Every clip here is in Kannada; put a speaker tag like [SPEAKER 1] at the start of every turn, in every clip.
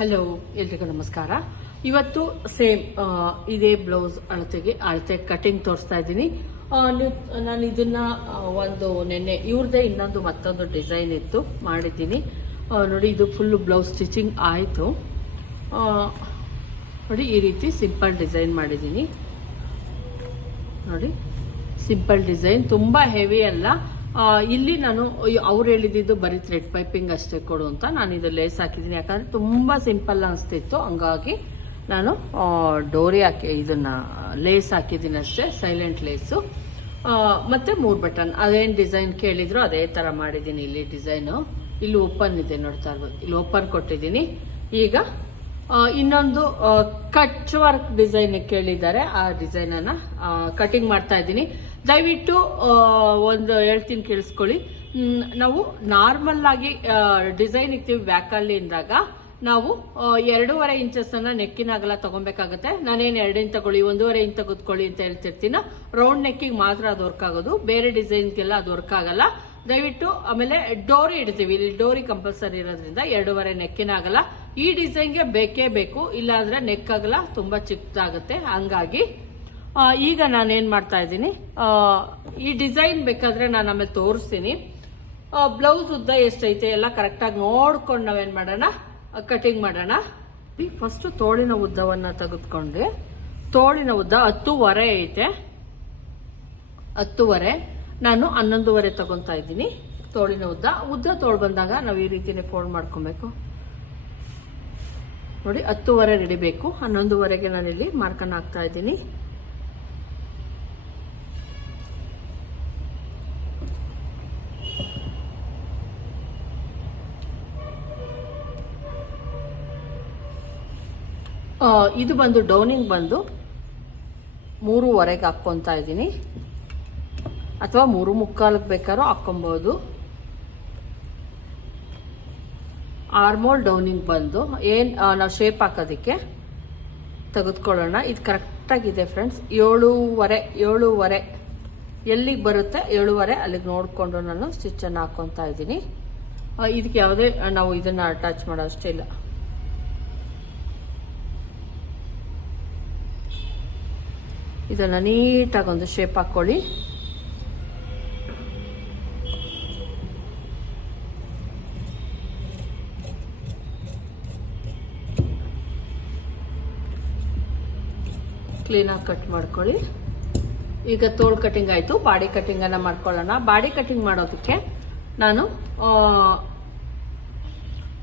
[SPEAKER 1] ಹಲೋ, ಎಲ್ರಿಗೂ ನಮಸ್ಕಾರ. ಇವತ್ತು ಸೇಮ್ ಇದೇ ಬ್ಲೌಸ್ ಅಳತೆಗೆ, ಅಳತೆ ಕಟಿಂಗ್ ತೋರಿಸ್ತಾ ಇದ್ದೀನಿ. ನಾನು ಇದನ್ನ ಒಂದು ನೆನ್ನೆ, ಇವ್ರದೇ ಇನ್ನೊಂದು ಮತ್ತೊಂದು ಡಿಸೈನ್ ಇತ್ತು, ಮಾಡಿದ್ದೀನಿ. ನೋಡಿ, ಇದು ಫುಲ್ ಬ್ಲೌಸ್ ಸ್ಟಿಚಿಂಗ್ ಆಯಿತು. ನೋಡಿ, ಈ ರೀತಿ ಸಿಂಪಲ್ ಡಿಸೈನ್ ಮಾಡಿದ್ದೀನಿ. ನೋಡಿ ಸಿಂಪಲ್ ಡಿಸೈನ್, ತುಂಬ ಹೆವಿ ಅಲ್ಲ. ಇಲ್ಲಿ ನಾನು ಅವ್ರು ಹೇಳಿದ್ದು ಬರೀ ಥ್ರೆಡ್ ಪೈಪಿಂಗ್ ಅಷ್ಟೇ ಕೊಡು ಅಂತ ನಾನು ಇದು ಲೇಸ್ ಹಾಕಿದ್ದೀನಿ. ಯಾಕಂದರೆ ತುಂಬ ಸಿಂಪಲ್ ಅನಿಸ್ತಿತ್ತು. ಹಂಗಾಗಿ ನಾನು ಡೋರಿ ಹಾಕಿ ಇದನ್ನು, ಲೇಸ್ ಹಾಕಿದ್ದೀನಿ ಅಷ್ಟೇ ಸೈಲೆಂಟ್ ಲೇಸು. ಮತ್ತು ಮೂರು ಬಟನ್. ಅದೇನು ಡಿಸೈನ್ ಕೇಳಿದ್ರು ಅದೇ ಥರ ಮಾಡಿದ್ದೀನಿ ಇಲ್ಲಿ ಡಿಸೈನು ಇಲ್ಲಿ ಓಪನ್ ಇದೆ ನೋಡ್ತಾ ಇರ್ಬೋದು. ಇಲ್ಲಿ ಓಪನ್ ಕೊಟ್ಟಿದ್ದೀನಿ. ಈಗ ಇನ್ನೊಂದು ಕಟ್ ವರ್ಕ್ ಡಿಸೈನ್ ಕೇಳಿದ್ದಾರೆ. ಆ ಡಿಸೈನನ್ನು ಕಟಿಂಗ್ ಮಾಡ್ತಾ ಇದ್ದೀನಿ. ದಯವಿಟ್ಟು ಒಂದು ಹೇಳ್ತೀನಿ ಕೇಳಿಸ್ಕೊಳ್ಳಿ. ನಾವು ನಾರ್ಮಲ್ ಆಗಿ ಡಿಸೈನ್ ಇಕ್ತೀವಿ ಬ್ಯಾಕಲ್ಲಿ ಇಂದಾಗ ನಾವು ಎರಡೂವರೆ ಅನ್ನ ನೆಕ್ಕಿನ ಅಗಲ ತಗೊಬೇಕಾಗತ್ತೆ. ನಾನೇನು ಎರಡು ಇಂಚ್ ತಗೊಳ್ಳಿ, ಒಂದೂವರೆ ಇಂಚ್ ತೆಗೆದುಕೊಳ್ಳಿ ಅಂತ ಹೇಳ್ತಿರ್ತೀನ. ರೌಂಡ್ ನೆಕ್ಕಿಗೆ ಮಾತ್ರ ಅದು ವರ್ಕ್ ಆಗೋದು. ಬೇರೆ ಡಿಸೈನ್ಗೆಲ್ಲ ಅದು ವರ್ಕ್ ಆಗಲ್ಲ. ದಯವಿಟ್ಟು, ಆಮೇಲೆ ಡೋರಿ ಇಡ್ತೀವಿ. ಇಲ್ಲಿ ಡೋರಿ ಕಂಪಲ್ಸರಿ ಇರೋದ್ರಿಂದ ಎರಡೂವರೆ ನೆಕ್ಕಿನ ಆಗಲ್ಲ ಈ ಡಿಸೈನ್ಗೆ ಬೇಕೇ ಬೇಕು. ಇಲ್ಲಾಂದ್ರೆ ನೆಕ್ ಅಗಲ ತುಂಬಾ ಚಿಕ್ಕದಾಗುತ್ತೆ. ಹಂಗಾಗಿ ಈಗ ನಾನೇನ್ ಮಾಡ್ತಾ ಇದ್ದೀನಿ ಈ ಡಿಸೈನ್ ಬೇಕಾದ್ರೆ ನಾನು ಆಮೇಲೆ ತೋರಿಸ್ತೀನಿ. ಬ್ಲೌಸ್ ಉದ್ದ ಎಷ್ಟೈತೆ ಎಲ್ಲ ಕರೆಕ್ಟಾಗಿ ನೋಡ್ಕೊಂಡು ನಾವೇನು ಮಾಡೋಣ ಕಟಿಂಗ್ ಮಾಡೋಣ. ಫಸ್ಟ್ ತೋಳಿನ ಉದ್ದವನ್ನ ತೆಗೆದುಕೊಂಡು. ತೋಳಿನ ಉದ್ದ ಹತ್ತೂವರೆ ಐತೆ. ಹತ್ತುವರೆ, ನಾನು ಹನ್ನೊಂದುವರೆ ತಗೊಂತಾ ಇದ್ದೀನಿ ತೋಳಿನ ಉದ್ದ. ಉದ್ದ ತೋಳು ಬಂದಾಗ ನಾವು ಈ ರೀತಿನೇ ಫೋಲ್ಡ್ ಮಾಡ್ಕೊಬೇಕು. ನೋಡಿ, ಹತ್ತೂವರೆ ಹಿಡಿಬೇಕು ಹನ್ನೊಂದುವರೆಗೆ ನಾನಿಲ್ಲಿ ಮಾರ್ಕನ್ನು ಹಾಕ್ತಾ ಇದ್ದೀನಿ. ಇದು ಬಂದು ಡೌನಿಂಗ್ ಬಂದು ಮೂರುವರೆಗೆ ಹಾಕ್ಕೊತಾ ಇದ್ದೀನಿ. ಅಥವಾ ಮೂರು ಮುಕ್ಕಾಲಕ್ಕೆ ಬೇಕಾದ್ರೂ ಹಾಕ್ಕೊಬೋದು. ಆರ್ಮೋಲ್ ಡೌನಿಂಗ್ ಬಂದು ಏನು ನಾವು ಶೇಪ್ ಹಾಕೋದಕ್ಕೆ ತೆಗೆದುಕೊಳ್ಳೋಣ. ಇದು ಕರೆಕ್ಟಾಗಿದೆ ಫ್ರೆಂಡ್ಸ್ ಏಳೂವರೆ ಏಳೂವರೆ. ಎಲ್ಲಿಗೆ ಬರುತ್ತೆ? ಏಳುವರೆ. ಅಲ್ಲಿಗೆ ನೋಡಿಕೊಂಡು ನಾನು ಸ್ಟಿಚ್ಚನ್ನು ಹಾಕ್ಕೊತಾ ಇದ್ದೀನಿ. ಇದಕ್ಕೆ ಯಾವುದೇ, ನಾವು ಇದನ್ನು ಅಟ್ಯಾಚ್ ಮಾಡೋ ಅಷ್ಟೇ ಇಲ್ಲ. ಇದನ್ನು ನೀಟಾಗಿ ಒಂದು ಶೇಪ್ ಹಾಕ್ಕೊಳ್ಳಿ ಕ್ಲೀನಾಗಿ ಕಟ್ ಮಾಡ್ಕೊಳ್ಳಿ. ಈಗ ತೋಳು ಕಟಿಂಗ್ ಆಯಿತು, ಬಾಡಿ ಕಟಿಂಗನ್ನು ಮಾಡ್ಕೊಳ್ಳೋಣ. ಬಾಡಿ ಕಟಿಂಗ್ ಮಾಡೋದಕ್ಕೆ ನಾನು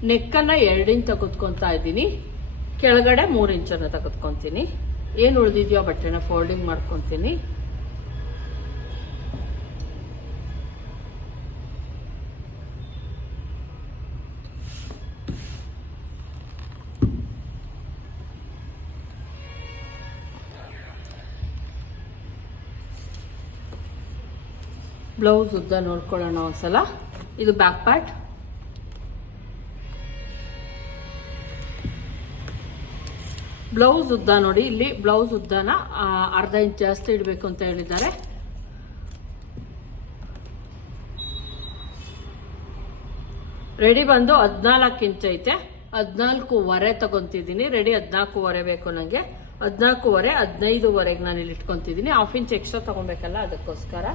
[SPEAKER 1] ನೆಕ್ಕನ್ನು ಎರಡು ಇಂಚ್ ತೆಗೆದುಕೊತಾ ಇದ್ದೀನಿ. ಕೆಳಗಡೆ ಮೂರು ಇಂಚನ್ನು ತೆಗೆದುಕೊತೀನಿ. ಏನು ಉಳಿದಿದೆಯೋ ಬಟ್ಟೆನ ಫೋಲ್ಡಿಂಗ್ ಮಾಡ್ಕೊತೀನಿ. ಬ್ಲೌಸ್ ಉದ್ದ ನೋಡ್ಕೊಳ್ಳೋಣ ಒಂದ್ಸಲ. ಇದು ಬ್ಯಾಕ್ ಪಾರ್ಟ್ ಬ್ಲೌಸ್ ಉದ್ದ ನೋಡಿ, ಇಲ್ಲಿ ಬ್ಲೌಸ್ ಉದ್ದನ ಅರ್ಧ ಇಂಚ್ ಜಾಸ್ತಿ ಇಡಬೇಕು ಅಂತ ಹೇಳಿದ್ದಾರೆ. ರೆಡಿ ಬಂದು ಹದಿನಾಲ್ಕು ಇಂಚ್ ಐತೆ. ಹದಿನಾಲ್ಕೂವರೆ ತಗೊಂತಿದ್ದೀನಿ. ರೆಡಿ ಹದಿನಾಲ್ಕೂವರೆ ಬೇಕು ನನಗೆ ಹದಿನಾಲ್ಕೂವರೆ, ಹದಿನೈದುವರೆಗೆ ನಾನು ಇಲ್ಲಿ ಇಟ್ಕೊಂತಿದ್ದೀನಿ. ಹಾಫ್ ಇಂಚ್ ಎಕ್ಸ್ಟ್ರಾ ತಗೊಬೇಕಲ್ಲ ಅದಕ್ಕೋಸ್ಕರ.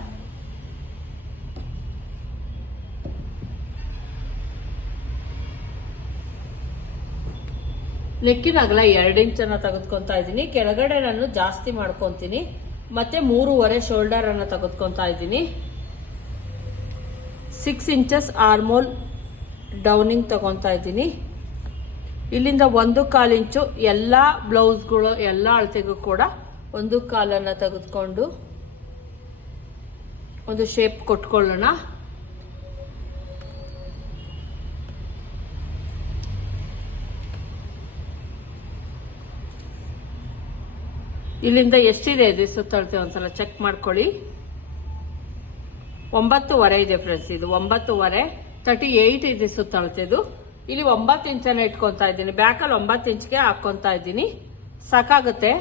[SPEAKER 1] ನೆಕ್ಕಿನ ಅಗಲ ಎರಡು ಇಂಚನ್ನು ತೆಗೆದುಕೊತಾ ಇದ್ದೀನಿ. ಕೆಳಗಡೆ ನಾನು ಜಾಸ್ತಿ ಮಾಡ್ಕೊತೀನಿ. ಮತ್ತೆ ಮೂರುವರೆ ಶೋಲ್ಡರ್ ಅನ್ನ ತೆಗೆದುಕೊಂತಾ ಇದ್ದೀನಿ. ಸಿಕ್ಸ್ ಇಂಚಸ್ ಆರ್ಮೋಲ್ ಡೌನಿಂಗ್ ತಗೊತಾ ಇದ್ದೀನಿ. ಇಲ್ಲಿಂದ ಒಂದು ಕಾಲು ಇಂಚು ಎಲ್ಲ ಬ್ಲೌಸ್ಗಳು ಎಲ್ಲ ಅಳತೆಗೂ ಕೂಡ ಒಂದು ಕಾಲನ್ನು ತೆಗೆದುಕೊಂಡು ಒಂದು ಶೇಪ್ ಕೊಟ್ಕೊಳ್ಳೋಣ. ಇಲ್ಲಿಂದ ಎಷ್ಟಿದೆ? ಇದು ಸುತ್ತಳತೆ ಒಂದ್ಸಲ ಚೆಕ್ ಮಾಡ್ಕೊಳ್ಳಿ. ಒಂಬತ್ತುವರೆ ಇದೆ ಫ್ರೆಂಡ್ಸ್ ಇದು ಒಂಬತ್ತುವರೆ. ತರ್ಟಿ ಏಯ್ಟ್ ಇದೆ? ಸುತ್ತಳತೆದು ಇಲ್ಲಿ ಒಂಬತ್ತು ಇಂಚನ್ನ ಇಟ್ಕೊತಾ ಇದ್ದೀನಿ. ಬ್ಯಾಕಲ್ಲಿ ಒಂಬತ್ತು ಇಂಚ್ಗೆ ಹಾಕ್ಕೊತಾ ಇದ್ದೀನಿ. ಸಾಕಾಗುತ್ತೆ.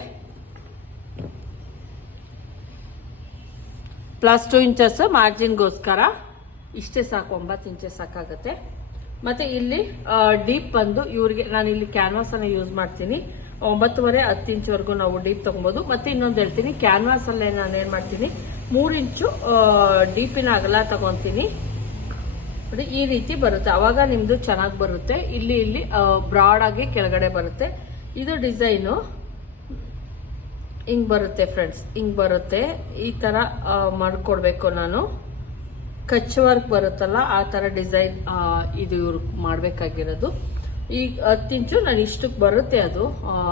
[SPEAKER 1] ಪ್ಲಸ್ ಟು ಇಂಚಸ್ ಮಾರ್ಜಿನ್ಗೋಸ್ಕರ ಇಷ್ಟೇ ಸಾಕು, ಒಂಬತ್ತು ಇಂಚಸ್ ಸಾಕಾಗುತ್ತೆ. ಮತ್ತೆ ಇಲ್ಲಿ ಡೀಪ್ ಬಂದು ಇವ್ರಿಗೆ ನಾನು ಇಲ್ಲಿ ಕ್ಯಾನ್ವಾಸನ್ನು ಯೂಸ್ ಮಾಡ್ತೀನಿ. ಒಂಬತ್ತುವರೆ, ಹತ್ತು ಇಂಚ್ವರೆಗೂ ನಾವು ಡೀಪ್ ತಗೊಬೋದು. ಮತ್ತೆ ಇನ್ನೊಂದು ಹೇಳ್ತೀನಿ ಕ್ಯಾನ್ವಾಸ್ ಅಲ್ಲೇ ನಾನು ಏನು ಮಾಡ್ತೀನಿ, ಮೂರು ಇಂಚು ಡೀಪಿನ ಅಗಲ ತಗೊಂತೀನಿ. ನೋಡಿ ಈ ರೀತಿ ಬರುತ್ತೆ. ಅವಾಗ ನಿಮ್ಮದು ಚೆನ್ನಾಗಿ ಬರುತ್ತೆ. ಇಲ್ಲಿ ಇಲ್ಲಿ ಬ್ರಾಡ್ ಆಗಿ ಕೆಳಗಡೆ ಬರುತ್ತೆ. ಇದು ಡಿಸೈನು ಹಿಂಗೆ ಬರುತ್ತೆ ಫ್ರೆಂಡ್ಸ್ ಹಿಂಗೆ ಬರುತ್ತೆ. ಈ ತರ ಮಾಡಿಕೊಡ್ಬೇಕು ನಾನು. ಕಚ್ ವರ್ಕ್ ಬರುತ್ತಲ್ಲ, ಆ ತರ ಡಿಸೈನ್ ಇದು ಇವ್ರಿಗೆ ಮಾಡ್ಬೇಕಾಗಿರೋದು. ಈಗ ಹತ್ತು ಇಂಚು ನಾನು ಇಷ್ಟಕ್ಕೆ ಬರುತ್ತೆ ಅದು.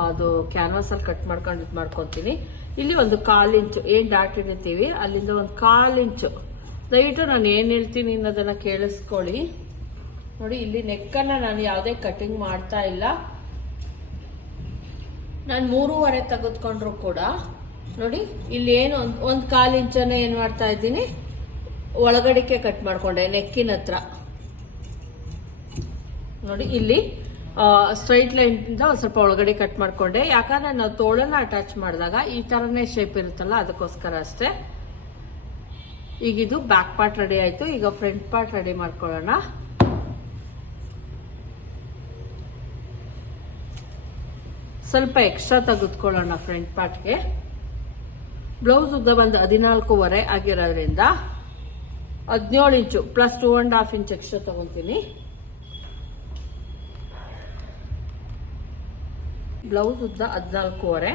[SPEAKER 1] ಅದು ಕ್ಯಾನ್ವಾಸ್ ಅಲ್ಲಿ ಕಟ್ ಮಾಡ್ಕೊಂಡು ಇದು ಮಾಡ್ಕೊತೀನಿ. ಇಲ್ಲಿ ಒಂದು ಕಾಲು ಇಂಚು ಏನ್ ಡಾಟ್ ಅಲ್ಲಿಂದ ಒಂದು ಕಾಲು ಇಂಚು ದಯವಿಟ್ಟು ನಾನು ಏನು ಹೇಳ್ತೀನಿ ಅನ್ನೋದನ್ನ ಕೇಳಿಸ್ಕೊಳ್ಳಿ. ನೋಡಿ, ಇಲ್ಲಿ ನೆಕ್ಕನ್ನು ನಾನು ಯಾವುದೇ ಕಟಿಂಗ್ ಮಾಡ್ತಾ ಇಲ್ಲ. ನಾನು ಮೂರುವರೆ ತೆಗೆದುಕೊಂಡ್ರು ಕೂಡ. ನೋಡಿ, ಇಲ್ಲಿ ಏನು ಒಂದು ಒಂದು ಕಾಲು ಇಂಚನ್ನ ಏನು ಮಾಡ್ತಾ ಇದ್ದೀನಿ? ಒಳಗಡಿಕೆ ಕಟ್ ಮಾಡ್ಕೊಂಡೆ, ನೆಕ್ಕಿನ ಹತ್ರ. ನೋಡಿ, ಇಲ್ಲಿ ಸ್ಟ್ರೈಟ್ ಲೈನ್ನಿಂದ ಒಂದು ಸ್ವಲ್ಪ ಒಳಗಡೆ ಕಟ್ ಮಾಡ್ಕೊಂಡೆ. ಯಾಕಂದ್ರೆ ನಾವು ತೋಳನ್ನ ಅಟ್ಯಾಚ್ ಮಾಡಿದಾಗ ಈ ಥರನೇ ಶೇಪ್ ಇರುತ್ತಲ್ಲ, ಅದಕ್ಕೋಸ್ಕರ ಅಷ್ಟೇ. ಈಗ ಇದು ಬ್ಯಾಕ್ ಪಾರ್ಟ್ ರೆಡಿ ಆಯಿತು. ಈಗ ಫ್ರಂಟ್ ಪಾರ್ಟ್ ರೆಡಿ ಮಾಡ್ಕೊಳ್ಳೋಣ. ಸ್ವಲ್ಪ ಎಕ್ಸ್ಟ್ರಾ ತೆಗೆದುಕೊಳ್ಳೋಣ ಫ್ರಂಟ್ ಪಾರ್ಟ್ಗೆ ಬ್ಲೌಸ್ ಉದ್ದ ಬಂದು ಹದಿನಾಲ್ಕೂವರೆ ಆಗಿರೋದ್ರಿಂದ ಹದಿನೇಳು ಇಂಚು plus two and half inch extra ತಗೊತೀನಿ. ಬ್ಲೌಸ್ ಉದ್ದ ಹದಿನಾಲ್ಕೂವರೆ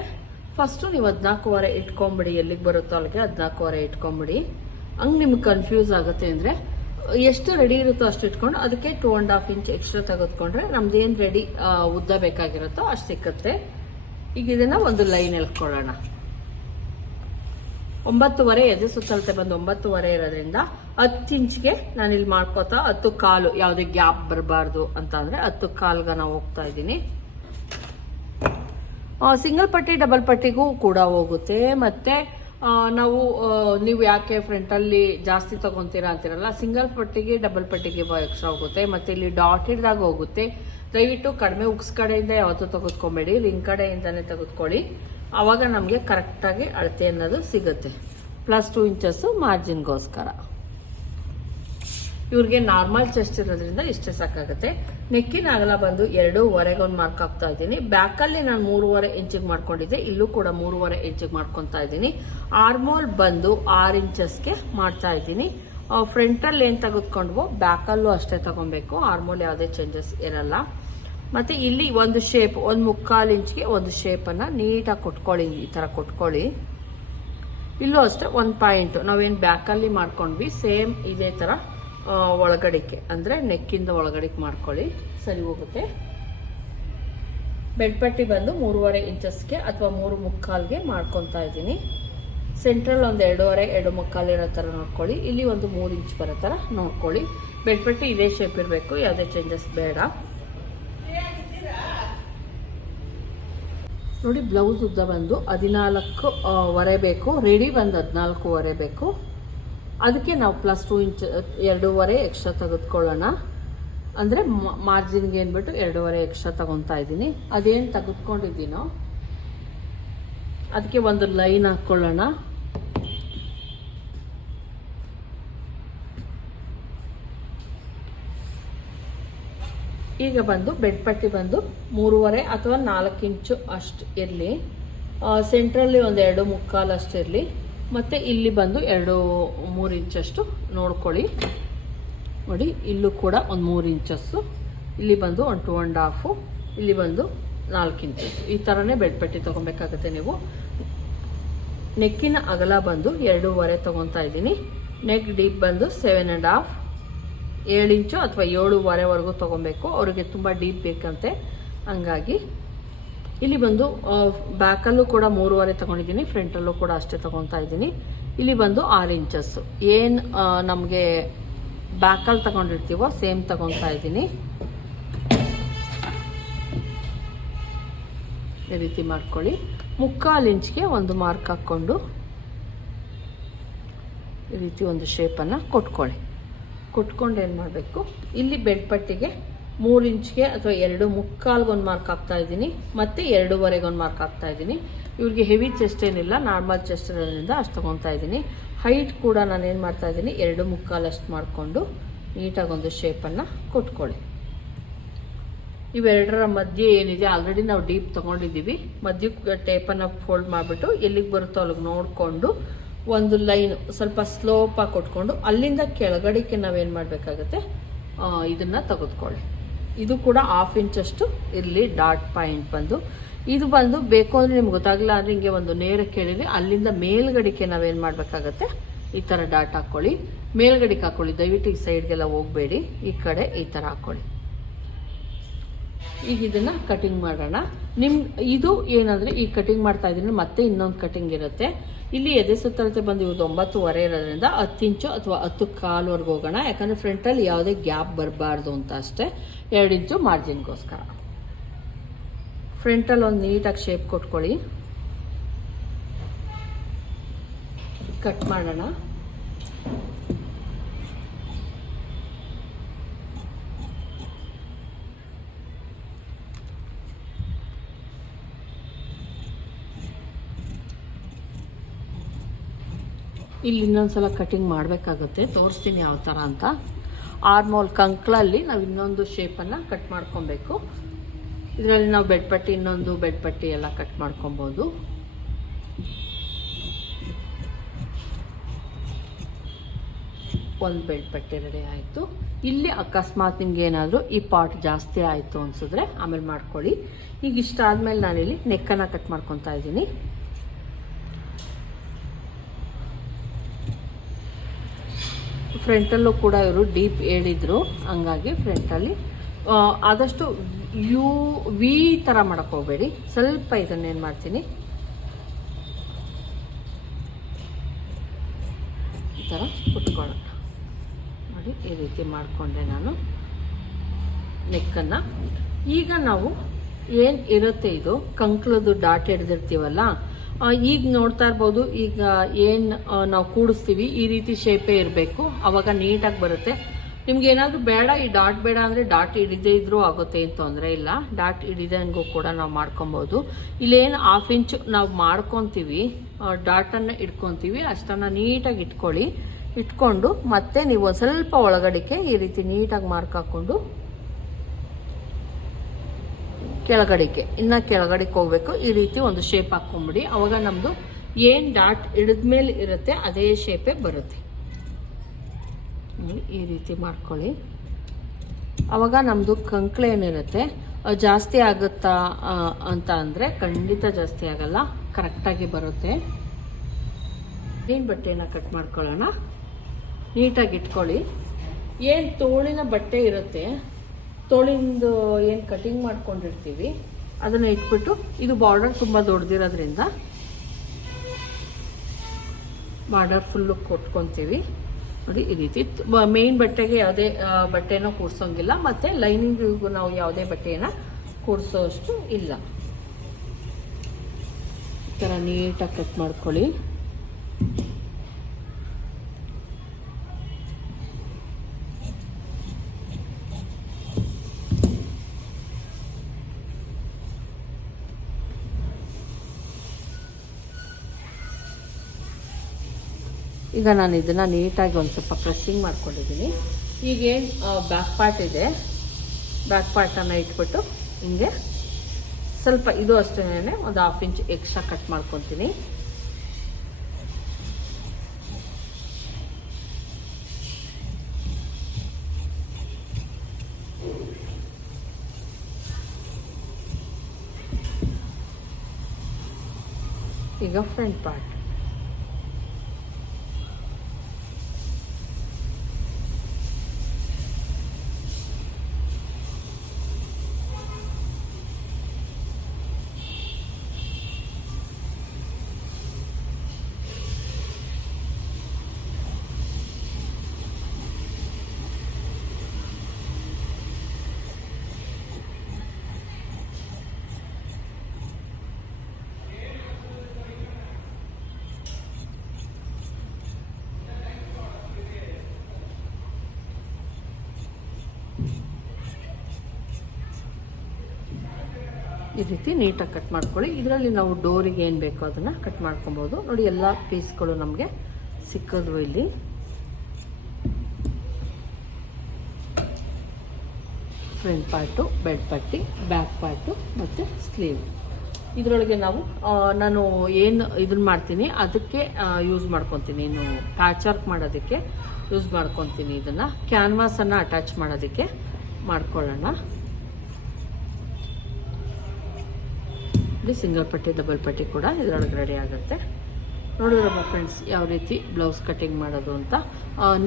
[SPEAKER 1] ಫಸ್ಟು ನೀವು ಹದಿನಾಲ್ಕೂವರೆ ಇಟ್ಕೊಂಬಿಡಿ, ಎಲ್ಲಿಗೆ ಬರುತ್ತೋ ಅಲ್ಲಿಗೆ ಹದಿನಾಲ್ಕೂವರೆ ಇಟ್ಕೊಂಬಿಡಿ. ಹಂಗೆ ನಿಮ್ಗೆ ಕನ್ಫ್ಯೂಸ್ ಆಗುತ್ತೆ ಅಂದರೆ, ಎಷ್ಟು ರೆಡಿ ಇರುತ್ತೋ ಅಷ್ಟು ಇಟ್ಕೊಂಡು ಅದಕ್ಕೆ two and half inch extra ತೆಗೆದುಕೊಂಡ್ರೆ ನಮ್ದು ರೆಡಿ ಉದ್ದ ಬೇಕಾಗಿರುತ್ತೋ ಅಷ್ಟು ಸಿಕ್ಕತ್ತೆ. ಈಗ ಇದನ್ನು ಒಂದು ಲೈನ್ ಎಳ್ಕೊಳ್ಳೋಣ ಒಂಬತ್ತುವರೆ ಎದೆ ಸುತ್ತಳತೆ ಬಂದು ಒಂಬತ್ತುವರೆ ಇರೋದ್ರಿಂದ ಹತ್ತು ಇಂಚ್ಗೆ ನಾನು ಇಲ್ಲಿ ಮಾಡ್ಕೋತಾ ಹತ್ತು ಕಾಲು, ಯಾವುದೇ ಗ್ಯಾಪ್ ಬರಬಾರ್ದು ಅಂತ ಅಂದರೆ ಹತ್ತು ಕಾಲ್ಗೆ ನಾವು ಹೋಗ್ತಾ ಇದ್ದೀನಿ. ಸಿಂಗಲ್ ಪಟ್ಟಿ ಡಬಲ್ ಪಟ್ಟಿಗೂ ಕೂಡ ಹೋಗುತ್ತೆ. ಮತ್ತೆ ನಾವು ನೀವು ಯಾಕೆ ಫ್ರಂಟಲ್ಲಿ ಜಾಸ್ತಿ ತಗೊಂತೀರಾ ಅಂತೀರಲ್ಲ ಸಿಂಗಲ್ ಪಟ್ಟಿಗೆ ಡಬಲ್ ಪಟ್ಟಿಗೆ ಎಕ್ಸ್ಟ್ರಾ ಹೋಗುತ್ತೆ. ಮತ್ತೆ ಇಲ್ಲಿ ಡಾಟ್ ಹಿಡ್ದಾಗ ಹೋಗುತ್ತೆ. ದಯವಿಟ್ಟು ಕಡಿಮೆ ಉಕ್ಸ್ ಕಡೆಯಿಂದ ಯಾವತ್ತೂ ತೆಗೆದುಕೊಬೇಡಿ. ರಿಂಗ್ ಕಡೆಯಿಂದನೇ ತೆಗೆದುಕೊಳ್ಳಿ. ಆವಾಗ ನಮಗೆ ಕರೆಕ್ಟಾಗಿ ಅಳತೆ ಅನ್ನೋದು ಸಿಗುತ್ತೆ. ಪ್ಲಸ್ ಟೂ ಇಂಚಸ್ಸು ಮಾರ್ಜಿನ್ಗೋಸ್ಕರ ಇವ್ರಿಗೆ ನಾರ್ಮಲ್ ಚೆಸ್ಟ್ ಇರೋದ್ರಿಂದ ಇಷ್ಟೇ ಸಾಕಾಗುತ್ತೆ. ನೆಕ್ಕಿನ ಅಗಲ ಬಂದು ಎರಡೂವರೆಗೆ ಒಂದು ಮಾರ್ಕ್ ಹಾಕ್ತಾ ಇದ್ದೀನಿ. ಬ್ಯಾಕಲ್ಲಿ ನಾನು ಮೂರುವರೆ ಇಂಚಿಗೆ ಮಾಡ್ಕೊಂಡಿದ್ದೆ. ಇಲ್ಲೂ ಕೂಡ ಮೂರುವರೆ ಇಂಚಿಗೆ ಮಾಡ್ಕೊತಾ ಇದ್ದೀನಿ. ಆರ್ಮೋಲ್ ಬಂದು ಆರು ಇಂಚಸ್ಗೆ ಮಾಡ್ತಾ ಇದ್ದೀನಿ. ಫ್ರಂಟಲ್ಲಿ ಏನು ತೆಗೆದುಕೊಂಡ್ವೋ, ಬ್ಯಾಕಲ್ಲೂ ಅಷ್ಟೇ ತಗೊಬೇಕು. ಆರ್ಮೋಲ್ ಯಾವುದೇ ಚೇಂಜಸ್ ಇರಲ್ಲ. ಮತ್ತು ಇಲ್ಲಿ ಒಂದು ಶೇಪ್ ಒಂದು ಮುಕ್ಕಾಲು ಇಂಚ್ಗೆ ಒಂದು ಶೇಪನ್ನು ನೀಟಾಗಿ ಕೊಟ್ಕೊಳ್ಳಿ, ಈ ಥರ ಕೊಟ್ಕೊಳ್ಳಿ. ಇಲ್ಲೂ ಅಷ್ಟೇ ಒಂದು ಪಾಯಿಂಟು ನಾವೇನು ಬ್ಯಾಕಲ್ಲಿ ಮಾಡ್ಕೊಂಡ್ವಿ, ಸೇಮ್ ಇದೇ ಥರ ಆ, ಒಳಗಡಿಕೆ ಅಂದರೆ ನೆಕ್ಕಿಂದ ಒಳಗಡೆಗೆ ಮಾಡ್ಕೊಳ್ಳಿ. ಸರಿ ಹೋಗುತ್ತೆ. ಬೆಡ್ಪಟ್ಟಿ ಬಂದು ಮೂರುವರೆ ಇಂಚಸ್ಗೆ ಅಥವಾ ಮೂರು ಮುಕ್ಕಾಲ್ಗೆ ಮಾಡ್ಕೊತಾ ಇದ್ದೀನಿ. ಸೆಂಟ್ರಲ್ ಒಂದು ಎರಡೂವರೆ ಎರಡು ಮುಕ್ಕಾಲು ಇರೋ ಥರ ನೋಡ್ಕೊಳ್ಳಿ. ಇಲ್ಲಿ ಒಂದು ಮೂರು ಇಂಚ್ ಬರೋ ಥರ ನೋಡ್ಕೊಳ್ಳಿ. ಬೆಡ್ಪಟ್ಟಿ ಇದೇ ಶೇಪ್ ಇರಬೇಕು ಯಾವುದೇ ಚೇಂಜಸ್ ಬೇಡ. ನೋಡಿ ಬ್ಲೌಸ್ ಉದ್ದ ಬಂದು ಹದಿನಾಲ್ಕು ವರೆ ಬೇಕು ರೆಡಿ ಬಂದು ಹದಿನಾಲ್ಕೂವರೆ ಬೇಕು. ಅದಕ್ಕೆ ನಾವು ಪ್ಲಸ್ ಟೂ ಇಂಚ್ ಎರಡೂವರೆ ಎಕ್ಸ್ಟ್ರಾ ತೆಗೆದುಕೊಳ್ಳೋಣ. ಅಂದರೆ ಮಾರ್ಜಿನ್ಗೆ ಏನ್ಬಿಟ್ಟು ಎರಡೂವರೆ ಎಕ್ಸ್ಟ್ರಾ ತಗೊತಾ ಇದ್ದೀನಿ. ಅದೇನು ತೆಗೆದುಕೊಂಡಿದ್ದೀನೋ, ಅದಕ್ಕೆ ಒಂದು ಲೈನ್ ಹಾಕ್ಕೊಳ್ಳೋಣ ಈಗ ಬಂದು ಬೆಡ್ ಪಟ್ಟಿ ಬಂದು ಮೂರುವರೆ ಅಥವಾ ನಾಲ್ಕು ಇಂಚು ಅಷ್ಟು ಇರಲಿ. ಸೆಂಟ್ರಲ್ಲಿ ಒಂದು ಎರಡು ಮುಕ್ಕಾಲು ಅಷ್ಟು ಇರಲಿ. ಮತ್ತು ಇಲ್ಲಿ ಬಂದು ಎರಡು ಮೂರು ಇಂಚಷ್ಟು ನೋಡ್ಕೊಳ್ಳಿ. ನೋಡಿ, ಇಲ್ಲೂ ಕೂಡ ಒಂದು ಮೂರು ಇಂಚಸ್ಸು. ಇಲ್ಲಿ ಬಂದು ಒಂದು ಟು ಆ್ಯಂಡ್ ಹಾಫು ಇಲ್ಲಿ ಬಂದು ನಾಲ್ಕು ಇಂಚಸ್ ಈ ಥರನೇ ಬೆಡ್ ಪಟ್ಟಿ ತೊಗೊಬೇಕಾಗುತ್ತೆ ನೀವು. ನೆಕ್ಕಿನ ಅಗಲ ಬಂದು ಎರಡೂವರೆ ತೊಗೊತಾ ಇದ್ದೀನಿ. ನೆಕ್ ಡೀಪ್ ಬಂದು ಸೆವೆನ್ ಆ್ಯಂಡ್ ಹಾಫ್ ಏಳು ಇಂಚು ಅಥವಾ ಏಳುವರೆವರೆಗೂ ತೊಗೊಬೇಕು. ಅವರಿಗೆ ತುಂಬ ಡೀಪ್ ಬೇಕಂತೆ. ಹಂಗಾಗಿ ಇಲ್ಲಿ ಬಂದು ಬ್ಯಾಕಲ್ಲೂ ಕೂಡ ಮೂರುವರೆ ತಗೊಂಡಿದ್ದೀನಿ ಫ್ರಂಟಲ್ಲೂ ಕೂಡ ಅಷ್ಟೇ ತಗೊತಾ ಇದ್ದೀನಿ. ಇಲ್ಲಿ ಬಂದು ಆರು ಇಂಚಸ್ಸು ಏನು ನಮಗೆ ಬ್ಯಾಕಲ್ಲಿ ತಗೊಂಡಿರ್ತೀವೋ ಸೇಮ್ ತಗೊತಾ ಇದ್ದೀನಿ. ಈ ರೀತಿ ಮಾಡ್ಕೊಳ್ಳಿ. ಮುಕ್ಕಾಲು ಇಂಚ್ಗೆ ಒಂದು ಮಾರ್ಕ್ ಹಾಕ್ಕೊಂಡು ಈ ರೀತಿ ಒಂದು ಶೇಪನ್ನು ಕೊಟ್ಕೊಳ್ಳಿ. ಕೊಟ್ಕೊಂಡು ಏನು ಮಾಡಬೇಕು? ಇಲ್ಲಿ ಬೆಡ್ ಪಟ್ಟಿಗೆ ಮೂರು ಇಂಚ್ಗೆ ಅಥವಾ ಎರಡು ಮುಕ್ಕಾಲ್ಗೆ ಒಂದು ಮಾರ್ಕ್ ಹಾಕ್ತಾ ಇದ್ದೀನಿ. ಮತ್ತು ಎರಡೂವರೆಗೆ ಒಂದು ಮಾರ್ಕ್ ಹಾಕ್ತಾ ಇದ್ದೀನಿ. ಇವ್ರಿಗೆ ಹೆವಿ ಚೆಸ್ಟ್ ಏನಿಲ್ಲ, ನಾರ್ಮಲ್ ಚೆಸ್ಟ್ ಇರೋದ್ರಿಂದ ಅಷ್ಟು ತೊಗೊತಾ ಇದ್ದೀನಿ. ಹೈಟ್ ಕೂಡ ನಾನು ಏನು ಮಾಡ್ತಾ ಇದ್ದೀನಿ, ಎರಡು ಮುಕ್ಕಾಲು ಅಷ್ಟು ಮಾಡಿಕೊಂಡು ನೀಟಾಗಿ ಒಂದು ಶೇಪನ್ನು ಕೊಟ್ಕೊಳ್ಳಿ. ಇವೆರಡರ ಮಧ್ಯೆ ಏನಿದೆ ಆಲ್ರೆಡಿ ನಾವು ಡೀಪ್ ತೊಗೊಂಡಿದ್ದೀವಿ. ಮಧ್ಯಕ್ಕೆ ಟೇಪನ್ನು ಫೋಲ್ಡ್ ಮಾಡಿಬಿಟ್ಟು ಎಲ್ಲಿಗೆ ಬರುತ್ತೋ ಅಲ್ಲಿಗೆ ನೋಡಿಕೊಂಡು ಒಂದು ಲೈನ್ ಸ್ವಲ್ಪ ಸ್ಲೋಪಾಗಿ ಕೊಟ್ಕೊಂಡು ಅಲ್ಲಿಂದ ಕೆಳಗಡೆಗೆ ನಾವೇನು ಮಾಡಬೇಕಾಗತ್ತೆ ಇದನ್ನು ತೆಗೆದುಕೊಳ್ಳಿ. ಇದು ಕೂಡ ಹಾಫ್ ಇಂಚಷ್ಟು ಇರಲಿ ಡಾಟ್ ಪಾಯಿಂಟ್ ಬಂದು. ಇದು ಬಂದು ಬೇಕು ಅಂದರೆ ನಿಮ್ಗೆ ಗೊತ್ತಾಗಲ್ಲ ಅಂದರೆ ಹಿಂಗೆ ಒಂದು ನೇರ ಕೇಳಿರಿ. ಅಲ್ಲಿಂದ ಮೇಲ್ಗಡೆಗೆ ನಾವೇನು ಮಾಡಬೇಕಾಗತ್ತೆ? ಈ ಥರ ಡಾಟ್ ಹಾಕ್ಕೊಳ್ಳಿ ಮೇಲ್ಗಡೆಗೆ ಹಾಕ್ಕೊಳ್ಳಿ ದಯವಿಟ್ಟು ಈ ಸೈಡ್ಗೆಲ್ಲ ಹೋಗಬೇಡಿ. ಈ ಕಡೆ ಈ ಥರ ಹಾಕ್ಕೊಳ್ಳಿ ಈಗ ಇದನ್ನ ಕಟಿಂಗ್ ಮಾಡೋಣ. ನಿಮ್, ಇದು ಏನಂದ್ರೆ ಈ ಕಟಿಂಗ್ ಮಾಡ್ತಾ ಇದ್ರೆ ಮತ್ತೆ ಇನ್ನೊಂದು ಕಟಿಂಗ್ ಇರುತ್ತೆ. ಇಲ್ಲಿ ಎದೆ ಸುತ್ತಳತೆ ಬಂದು ಇವತ್ತು ಒಂಬತ್ತುವರೆ ಇರೋದ್ರಿಂದ ಹತ್ತು ಇಂಚು ಅಥವಾ ಹತ್ತು ಕಾಲ್ವರೆಗೆ ಹೋಗೋಣ. ಯಾಕಂದ್ರೆ ಫ್ರಂಟಲ್ಲಿ ಯಾವುದೇ ಗ್ಯಾಪ್ ಬರಬಾರ್ದು ಅಂತ ಅಷ್ಟೇ. ಎರಡು ಇಂಚು ಮಾರ್ಜಿನ್ಗೋಸ್ಕರ ಫ್ರಂಟಲ್ಲಿ ಒಂದು ನೀಟಾಗಿ ಶೇಪ್ ಕೊಟ್ಕೊಳ್ಳಿ. ಕಟ್ ಮಾಡೋಣ. ಇಲ್ಲಿ ಇನ್ನೊಂದ್ಸಲ ಕಟಿಂಗ್ ಮಾಡಬೇಕಾಗುತ್ತೆ. ತೋರಿಸ್ತೀನಿ ಯಾವ ಥರ ಅಂತ. ಆರ್ಮೋಲ್ ಕಂಕ್ಳಲ್ಲಿ ನಾವು ಇನ್ನೊಂದು ಶೇಪನ್ನು ಕಟ್ ಮಾಡ್ಕೊಬೇಕು. ಇದರಲ್ಲಿ ನಾವು ಬೆಡ್ ಪಟ್ಟಿ, ಇನ್ನೊಂದು ಬೆಡ್ ಪಟ್ಟಿ ಎಲ್ಲ ಕಟ್ ಮಾಡ್ಕೊಬೋದು. ಒಂದು ಬೆಡ್ಪಟ್ಟಿ ರೆಡಿ ಆಯಿತು. ಇಲ್ಲಿ ಅಕಸ್ಮಾತ್ ನಿಮ್ಗೆ ಏನಾದರೂ ಈ ಪಾರ್ಟ್ ಜಾಸ್ತಿ ಆಯಿತು ಅನ್ಸಿದ್ರೆ ಆಮೇಲೆ ಮಾಡ್ಕೊಳ್ಳಿ. ಈಗ ಇಷ್ಟ ಆದಮೇಲೆ ನಾನಿಲ್ಲಿ ನೆಕ್ಕನ್ನು ಕಟ್ ಮಾಡ್ಕೊತಾ ಇದ್ದೀನಿ. ಫ್ರಂಟಲ್ಲೂ ಕೂಡ ಇವರು ಡೀಪ್ ಹೇಳಿದರು. ಹಂಗಾಗಿ ಫ್ರಂಟಲ್ಲಿ ಆದಷ್ಟು ಯು, ವಿ ಥರ ಹೋಗಬೇಡಿ. ಸ್ವಲ್ಪ ಇದನ್ನೇನು ಮಾಡ್ತೀನಿ? ಈ ಥರ ಕುಟ್ಕೊಳ್ಳೋಣ ನೋಡಿ, ಈ ರೀತಿ ಮಾಡಿಕೊಂಡೆ ನಾನು ನೆಕ್ಕನ್ನು. ಈಗ ನಾವು ಏನು ಇರುತ್ತೆ ಇದು? ಕಂಕ್ಳದ್ದು ಡಾಟ್ ಹಿಡ್ದಿರ್ತೀವಲ್ಲ ಈಗ ನೋಡ್ತಾ ಇರ್ಬೋದು, ಈಗ ಏನು ನಾವು ಕೂಡಿಸ್ತೀವಿ, ಈ ರೀತಿ ಶೇಪೇ ಇರಬೇಕು. ಅವಾಗ ನೀಟಾಗಿ ಬರುತ್ತೆ. ನಿಮ್ಗೆ ಏನಾದರೂ ಬೇಡ, ಈ ಡಾಟ್ ಬೇಡ ಅಂದರೆ ಡಾಟ್ ಹಿಡಿದೇ ಇದ್ರೂ ಆಗುತ್ತೆ ಏನು ತೊಂದರೆ ಇಲ್ಲ. ಡಾಟ್ ಹಿಡಿದಂಗೂ ಕೂಡ ನಾವು ಮಾಡ್ಕೊಬೋದು. ಇಲ್ಲೇನು ಹಾಫ್ ಇಂಚು ನಾವು ಮಾಡ್ಕೊತೀವಿ ಡಾಟನ್ನು ಇಟ್ಕೊತೀವಿ, ಅಷ್ಟನ್ನು ನೀಟಾಗಿ ಇಟ್ಕೊಳ್ಳಿ. ಇಟ್ಕೊಂಡು ಮತ್ತೆ ನೀವು ಸ್ವಲ್ಪ ಒಳಗಡೆಗೆ ಈ ರೀತಿ ನೀಟಾಗಿ ಮಾರ್ಕ್ ಹಾಕ್ಕೊಂಡು ಕೆಳಗಡೆಗೆ, ಇನ್ನು ಕೆಳಗಡೆಗೆ ಹೋಗ್ಬೇಕು. ಈ ರೀತಿ ಒಂದು ಶೇಪ್ ಹಾಕ್ಕೊಂಬಿಡಿ ಅವಾಗ ನಮ್ಮದು ಏನು ಡಾಟ್ ಹಿಡಿದ್ಮೇಲೆ ಇರುತ್ತೆ, ಅದೇ ಶೇಪೇ ಬರುತ್ತೆ. ಈ ರೀತಿ ಮಾಡ್ಕೊಳ್ಳಿ. ಅವಾಗ ನಮ್ಮದು ಕಂಕ್ಳೆ ಏನಿರುತ್ತೆ ಜಾಸ್ತಿ ಆಗುತ್ತಾ ಅಂತ ಅಂದರೆ ಖಂಡಿತ ಜಾಸ್ತಿ ಆಗಲ್ಲ ಕರೆಕ್ಟಾಗಿ ಬರುತ್ತೆ. ಏನು ಬಟ್ಟೆನ ಕಟ್ ಮಾಡ್ಕೊಳ್ಳೋಣ. ನೀಟಾಗಿ ಇಟ್ಕೊಳ್ಳಿ. ಏನು ತೋಳಿನ ಬಟ್ಟೆ ಇರುತ್ತೆ ತೋಳಿಂದು ಏನು ಕಟಿಂಗ್ ಮಾಡ್ಕೊಂಡಿರ್ತೀವಿ, ಅದನ್ನು ಇಟ್ಬಿಟ್ಟು ಇದು ಬಾರ್ಡರ್ ತುಂಬ ದೊಡ್ಡದಿರೋದ್ರಿಂದ ಬಾರ್ಡರ್ ಫುಲ್ಲು ಕೊಟ್ಕೊತೀವಿ. ನೋಡಿ, ಈ ರೀತಿ ಮೇನ್ ಬಟ್ಟೆಗೆ ಯಾವುದೇ ಬಟ್ಟೆನ ಕೂಡ್ಸೋಂಗಿಲ್ಲ ಮತ್ತು ಲೈನಿಂಗಿಗೂ ನಾವು ಯಾವುದೇ ಬಟ್ಟೆನ ಕೂಡಿಸೋಷ್ಟು ಇಲ್ಲ. ಈ ಥರ ನೀಟಾಗಿ ಕಟ್ ಮಾಡ್ಕೊಳ್ಳಿ. ಈಗ ನಾನು ಇದನ್ನು ನೀಟಾಗಿ ಒಂದು ಸ್ವಲ್ಪ ಪ್ರೆಸ್ಸಿಂಗ್ ಮಾಡ್ಕೊಂಡಿದ್ದೀನಿ. ಹೀಗೆ ಬ್ಯಾಕ್ ಪಾರ್ಟ್ ಇದೆ. ಬ್ಯಾಕ್ ಪಾರ್ಟನ್ನು ಇಟ್ಬಿಟ್ಟು ಹಿಂಗೆ ಸ್ವಲ್ಪ ಇದು ಅಷ್ಟೇ ಒಂದು ಹಾಫ್ ಇಂಚ್ ಎಕ್ಸ್ಟ್ರಾ ಕಟ್ ಮಾಡ್ಕೊತೀನಿ. ಈಗ ಫ್ರಂಟ್ ಪಾರ್ಟ್ ಈ ರೀತಿ ನೀಟಾಗಿ ಕಟ್ ಮಾಡ್ಕೊಳ್ಳಿ. ಇದರಲ್ಲಿ ನಾವು ಡೋರಿಗೆ ಏನು ಬೇಕೋ ಅದನ್ನು ಕಟ್ ಮಾಡ್ಕೊಬೋದು. ನೋಡಿ, ಎಲ್ಲ ಪೀಸ್ಗಳು ನಮಗೆ ಸಿಕ್ಕಿದ್ವು ಇಲ್ಲಿ. ಫ್ರಂಟ್ ಪಾರ್ಟು ಬೆಡ್ ಪಟ್ಟಿ ಬ್ಯಾಕ್ ಪಾರ್ಟು ಮತ್ತು ಸ್ಲೀವ್ ಇದರೊಳಗೆ ನಾವು ನಾನು ಏನು ಇದನ್ನ ಮಾಡ್ತೀನಿ, ಅದಕ್ಕೆ ಯೂಸ್ ಮಾಡ್ಕೊತೀನಿ. ಇನ್ನು ಪ್ಯಾಚ್ ವರ್ಕ್ ಮಾಡೋದಕ್ಕೆ ಯೂಸ್ ಮಾಡ್ಕೊತೀನಿ ಇದನ್ನು. ಕ್ಯಾನ್ವಾಸನ್ನು ಅಟ್ಯಾಚ್ ಮಾಡೋದಕ್ಕೆ ಮಾಡ್ಕೊಳ್ಳೋಣ. ಇಲ್ಲಿ ಸಿಂಗಲ್ ಪಟ್ಟಿ, ಡಬಲ್ ಪಟ್ಟಿ ಕೂಡ ಇದರೊಳಗೆ ರೆಡಿ ಆಗುತ್ತೆ. ನೋಡಿದ್ರಮ್ಮ ಫ್ರೆಂಡ್ಸ್ ಯಾವ ರೀತಿ ಬ್ಲೌಸ್ ಕಟ್ಟಿಂಗ್ ಮಾಡೋದು ಅಂತ.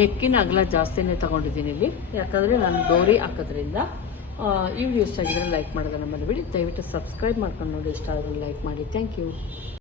[SPEAKER 1] ನೆಕ್ಕಿನ ಅಗಲ ಜಾಸ್ತಿನೇ ತೊಗೊಂಡಿದ್ದೀನಿ ಇಲ್ಲಿ. ಯಾಕಂದರೆ ನಾನು ಡೋರಿ ಹಾಕೋದ್ರಿಂದ ಈ ವಿಡಿಯೋ ಇಷ್ಟ ಆಗಿದ್ರೆ ಲೈಕ್ ಮಾಡೋದನ್ನು ಮರಿಬೇಡಿ. ದಯವಿಟ್ಟು ಸಬ್ಸ್ಕ್ರೈಬ್ ಮಾಡ್ಕೊಂಡು ನೋಡಿ, ಇಷ್ಟ ಆದರೆ ಲೈಕ್ ಮಾಡಿ. Thank you